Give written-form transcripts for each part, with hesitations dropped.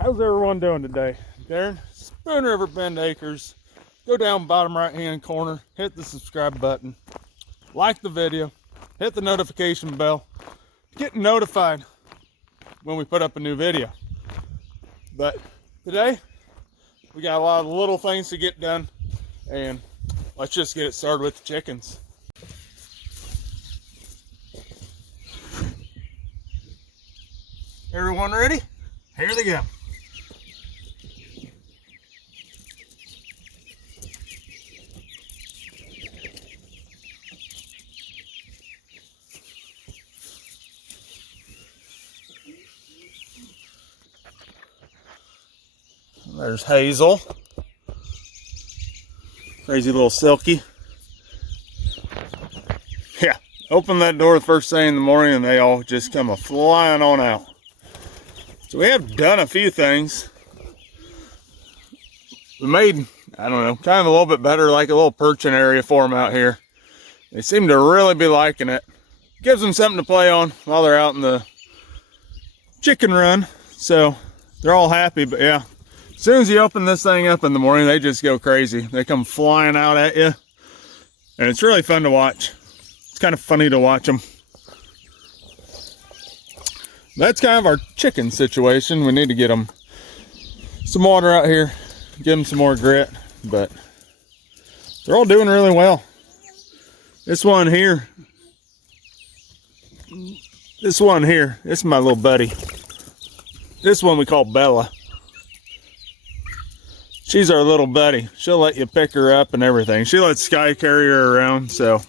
How's everyone doing today? Darren, Spoon River Bend Acres. Go down bottom right hand corner, hit the subscribe button, like the video, hit the notification bell to get notified when we put up a new video. But today, we got a lot of little things to get done, and let's just get it started with the chickens. Everyone ready? Here they go. There's Hazel. Crazy little Silky. Yeah, open that door the first thing in the morning and they all just come flying on out. So we have done a few things. We made, I don't know, kind of a little bit better, like a little perching area for them out here. They seem to really be liking it. Gives them something to play on while they're out in the chicken run. So they're all happy, but yeah. As soon as you open this thing up in the morning, they just go crazy. They come flying out at you. And it's really fun to watch. It's kind of funny to watch them. That's kind of our chicken situation. We need to get them some water out here. Give them some more grit. But they're all doing really well. This one here. This is my little buddy. This one we call Bella. She's our little buddy. She'll let you pick her up and everything. She lets Sky carry her around, so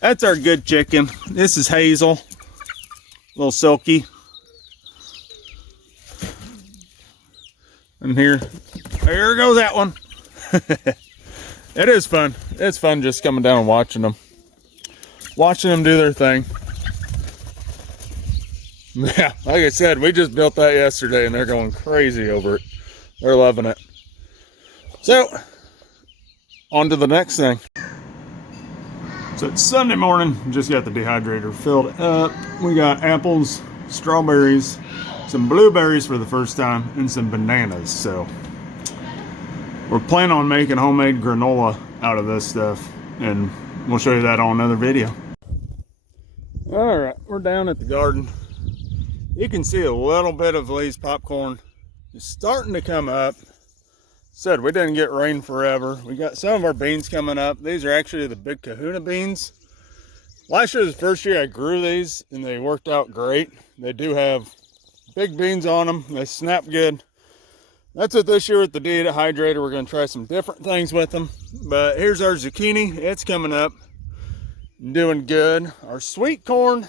that's our good chicken. This is Hazel, little Silky. And there goes that one. It is fun. It's fun just coming down and watching them do their thing. Yeah, like I said, we just built that yesterday and they're going crazy over it. They're loving it. So, on to the next thing. So it's Sunday morning, just got the dehydrator filled up. We got apples, strawberries, some blueberries for the first time, and some bananas. So, we're planning on making homemade granola out of this stuff, and we'll show you that on another video. Alright, we're down at the garden. You can see a little bit of Lay's popcorn is starting to come up. Said we didn't get rain forever. We got some of our beans coming up. These are actually the Big Kahuna beans. Last year was the first year I grew these and they worked out great. They do have big beans on them. They snap good. That's what this year with the dehydrator. We're going to try some different things with them. But here's our zucchini. It's coming up. Doing good. Our sweet corn,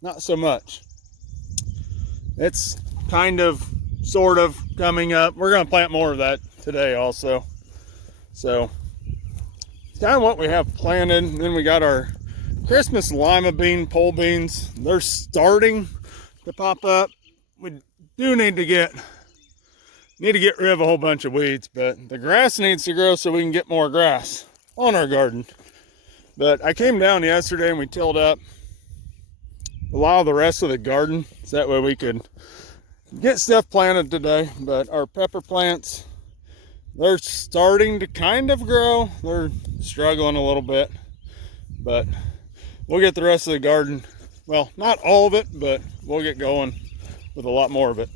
not so much. It's kind of, sort of coming up. We're going to plant more of that today also. So it's kind of what we have planted. And then we got our Christmas lima bean pole beans. They're starting to pop up. We do need to get rid of a whole bunch of weeds, but the grass needs to grow so we can get more grass on our garden. But I came down yesterday and we tilled up a lot of the rest of the garden so that way we could get stuff planted today. But our pepper plants, they're starting to kind of grow. They're struggling a little bit, but we'll get the rest of the garden, well, not all of it, but we'll get going with a lot more of it.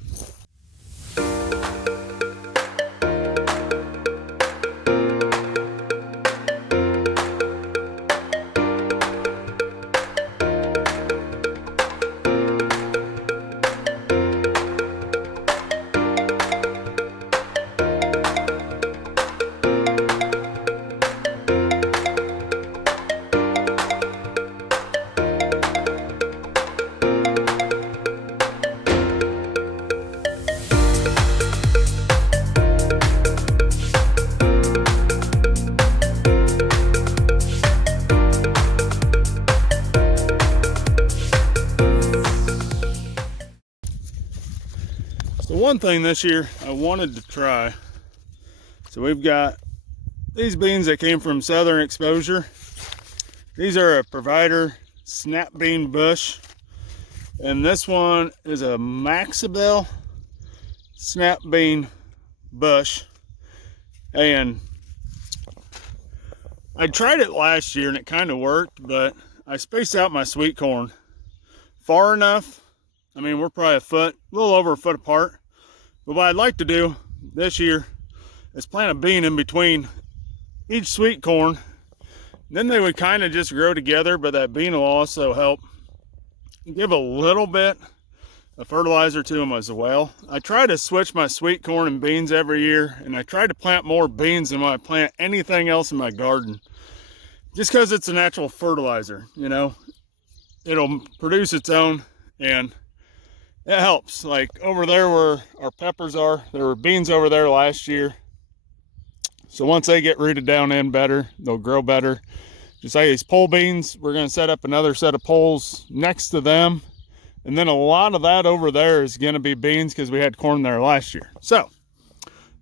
One thing this year I wanted to try, so we've got these beans that came from Southern Exposure. These are a Provider snap bean bush, and this one is a Maxabel snap bean bush, and I tried it last year and it kind of worked, but I spaced out my sweet corn far enough. I mean, we're probably a little over a foot apart. But what I'd like to do this year is plant a bean in between each sweet corn. Then they would kind of just grow together, but that bean will also help give a little bit of fertilizer to them as well. I try to switch my sweet corn and beans every year, and I try to plant more beans than when I plant anything else in my garden. Just because it's a natural fertilizer, you know. It'll produce its own, and it helps. Like over there where our peppers are, there were beans over there last year. So once they get rooted down in better, they'll grow better. Just like these pole beans, we're going to set up another set of poles next to them. And then a lot of that over there is going to be beans because we had corn there last year. So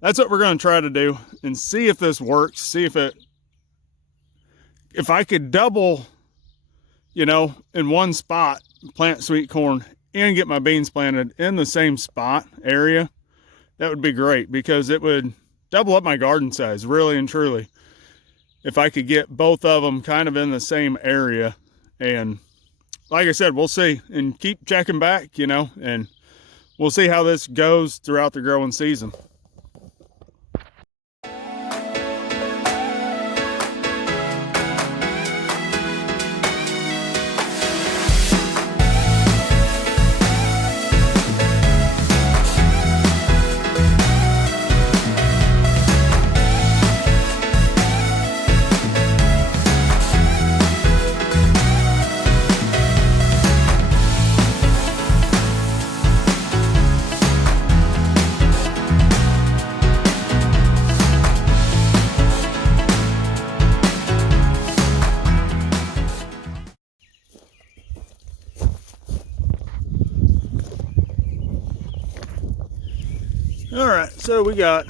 that's what we're going to try to do and see if this works. See if I could double, you know, in one spot, plant sweet corn and get my beans planted in the same spot area. That would be great because it would double up my garden size, really and truly. If I could get both of them kind of in the same area. And like I said, we'll see and keep checking back, you know, and we'll see how this goes throughout the growing season. All right, so we got,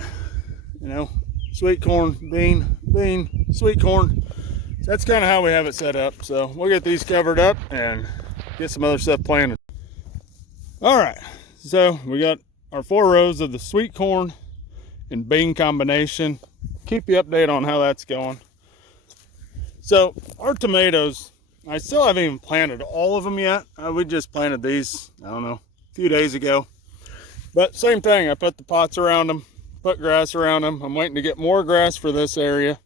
you know, sweet corn, bean, sweet corn. So that's kind of how we have it set up. So we'll get these covered up and get some other stuff planted. All right, so we got our 4 rows of the sweet corn and bean combination. Keep you updated on how that's going. So our tomatoes, I still haven't even planted all of them yet. We just planted these, I don't know, a few days ago. But same thing, I put the pots around them, put grass around them. I'm waiting to get more grass for this area.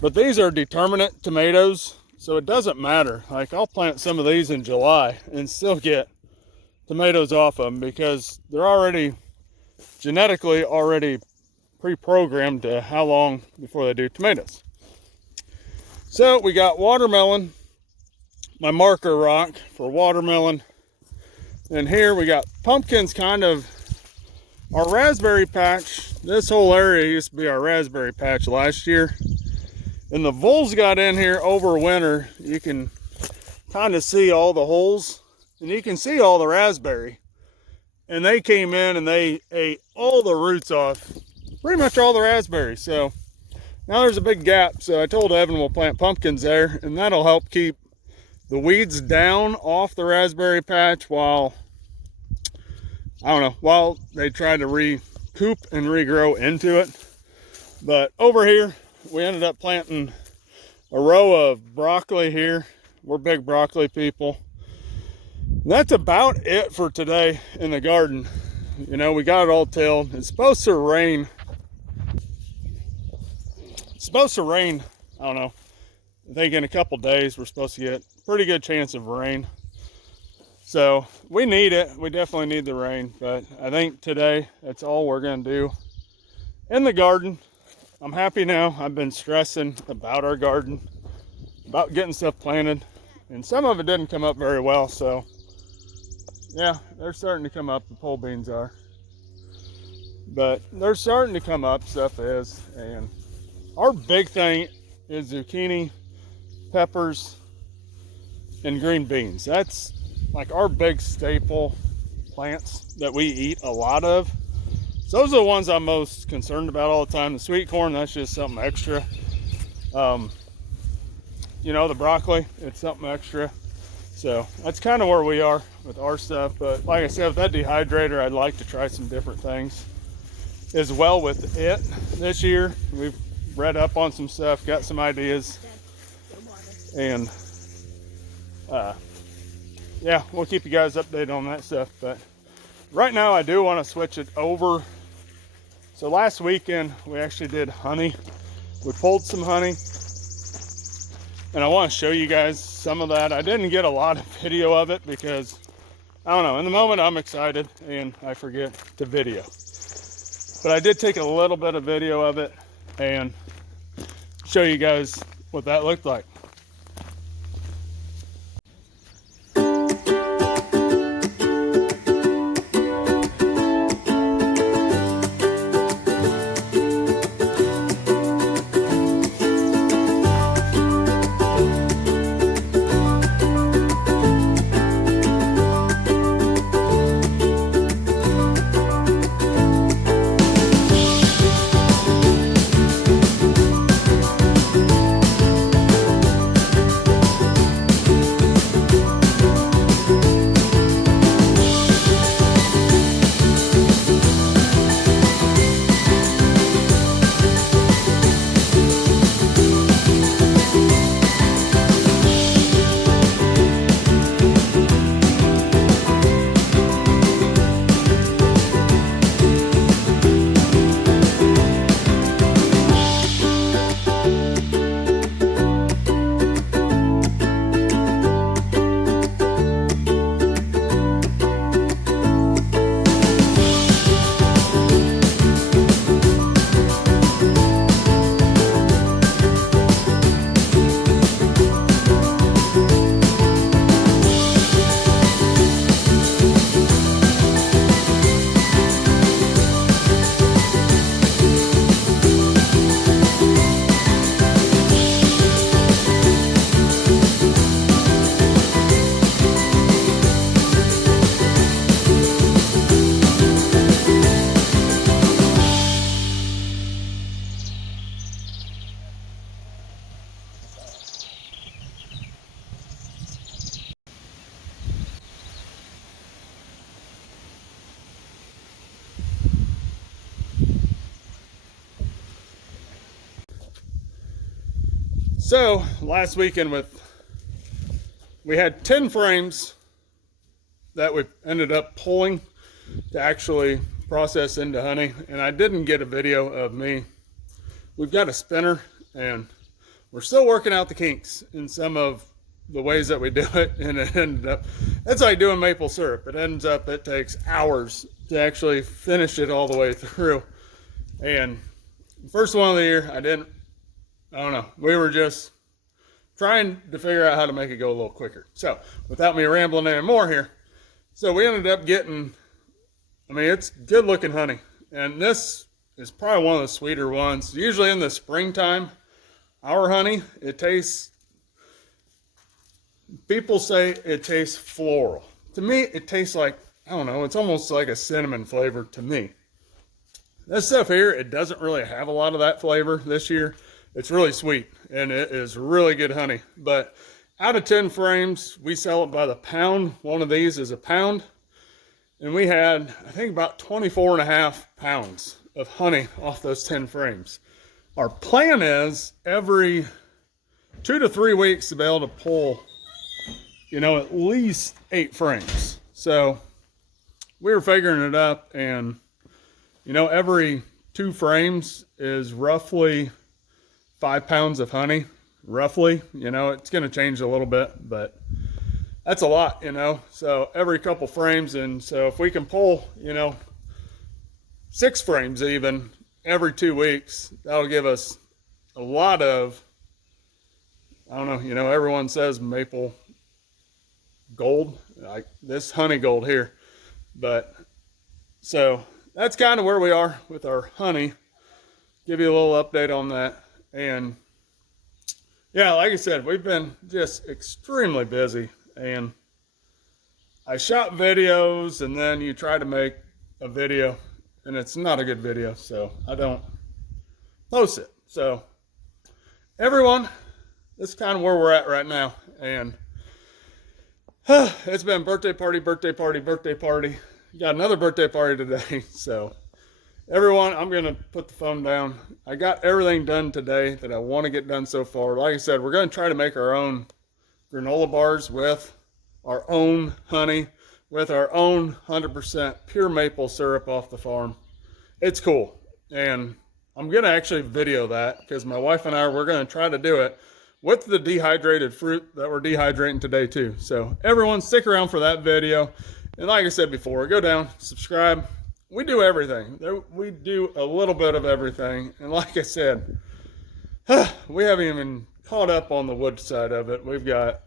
But these are determinate tomatoes, so it doesn't matter. Like I'll plant some of these in July and still get tomatoes off them because they're already genetically pre-programmed to how long before they do tomatoes. So we got watermelon, my marker rock for watermelon. And here we got pumpkins, kind of our raspberry patch. This whole area used to be our raspberry patch last year. And the voles got in here over winter. You can kind of see all the holes and you can see all the raspberry. And they came in and they ate all the roots off, pretty much all the raspberries. So now there's a big gap. So I told Evan we'll plant pumpkins there and that'll help keep the weeds down off the raspberry patch while they try to recoup and regrow into it. But over here, we ended up planting a row of broccoli here. We're big broccoli people. That's about it for today in the garden. You know, we got it all tilled. It's supposed to rain. I don't know. I think in a couple days we're supposed to get a pretty good chance of rain. So we need it. We definitely need the rain. But I think today that's all we're going to do in the garden. I'm happy now. I've been stressing about our garden, about getting stuff planted. And some of it didn't come up very well. So yeah, they're starting to come up. The pole beans are. But they're starting to come up. Stuff is. And our big thing is zucchini, peppers, and green beans. That's like our big staple plants that we eat a lot of. So those are the ones I'm most concerned about all the time. The sweet corn, that's just something extra. You know, the broccoli, it's something extra. So that's kind of where we are with our stuff. But like I said, with that dehydrator, I'd like to try some different things as well with it this year. We've read up on some stuff, got some ideas, and yeah, we'll keep you guys updated on that stuff. But right now I do want to switch it over. So last weekend we actually did honey. We pulled some honey, and I want to show you guys some of that. I didn't get a lot of video of it because, I don't know, in the moment I'm excited and I forget to video. But I did take a little bit of video of it and show you guys what that looked like. So last weekend we had 10 frames that we ended up pulling to actually process into honey, and I didn't get a video of me. We've got a spinner and we're still working out the kinks in some of the ways that we do it, and it ended up, that's like doing maple syrup. It takes hours to actually finish it all the way through. And first one of the year, I don't know, we were just trying to figure out how to make it go a little quicker. So without me rambling anymore here, so we ended up getting, I mean, it's good looking honey, and this is probably one of the sweeter ones. Usually in the springtime, our honey, it tastes, people say it tastes floral. To me, it tastes like, I don't know, it's almost like a cinnamon flavor to me. This stuff here, it doesn't really have a lot of that flavor this year. It's really sweet, and it is really good honey. But out of 10 frames, we sell it by the pound. One of these is a pound. And we had, I think, about 24.5 pounds of honey off those 10 frames. Our plan is every 2 to 3 weeks to be able to pull, you know, at least 8 frames. So we were figuring it up, and, you know, every 2 frames is roughly 5 pounds of honey, roughly. You know, it's going to change a little bit, but that's a lot, you know. So every couple frames, and so if we can pull, you know, 6 frames even every 2 weeks, that'll give us a lot of, I don't know, you know, everyone says maple gold, like this honey gold here. But so that's kind of where we are with our honey. Give you a little update on that. And yeah, like I said, we've been just extremely busy, and I shot videos, and then you try to make a video and it's not a good video, so I don't post it. So everyone, that's kind of where we're at right now. And It's been birthday party, birthday party, birthday party. Got another birthday party today. So, everyone, I'm going to put the phone down. I got everything done today that I want to get done so far. Like I said, we're going to try to make our own granola bars with our own honey, with our own 100% pure maple syrup off the farm. It's cool. And I'm going to actually video that because my wife and we're going to try to do it with the dehydrated fruit that we're dehydrating today too. So everyone stick around for that video. And like I said before, go down, subscribe. We do everything. We do a little bit of everything. And like I said, we haven't even caught up on the wood side of it. We've got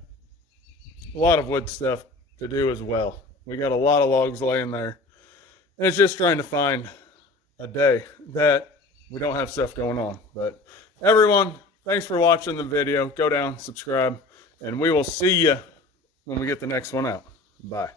a lot of wood stuff to do as well. We got a lot of logs laying there. And it's just trying to find a day that we don't have stuff going on. But everyone, thanks for watching the video. Go down, subscribe, and we will see you when we get the next one out. Bye.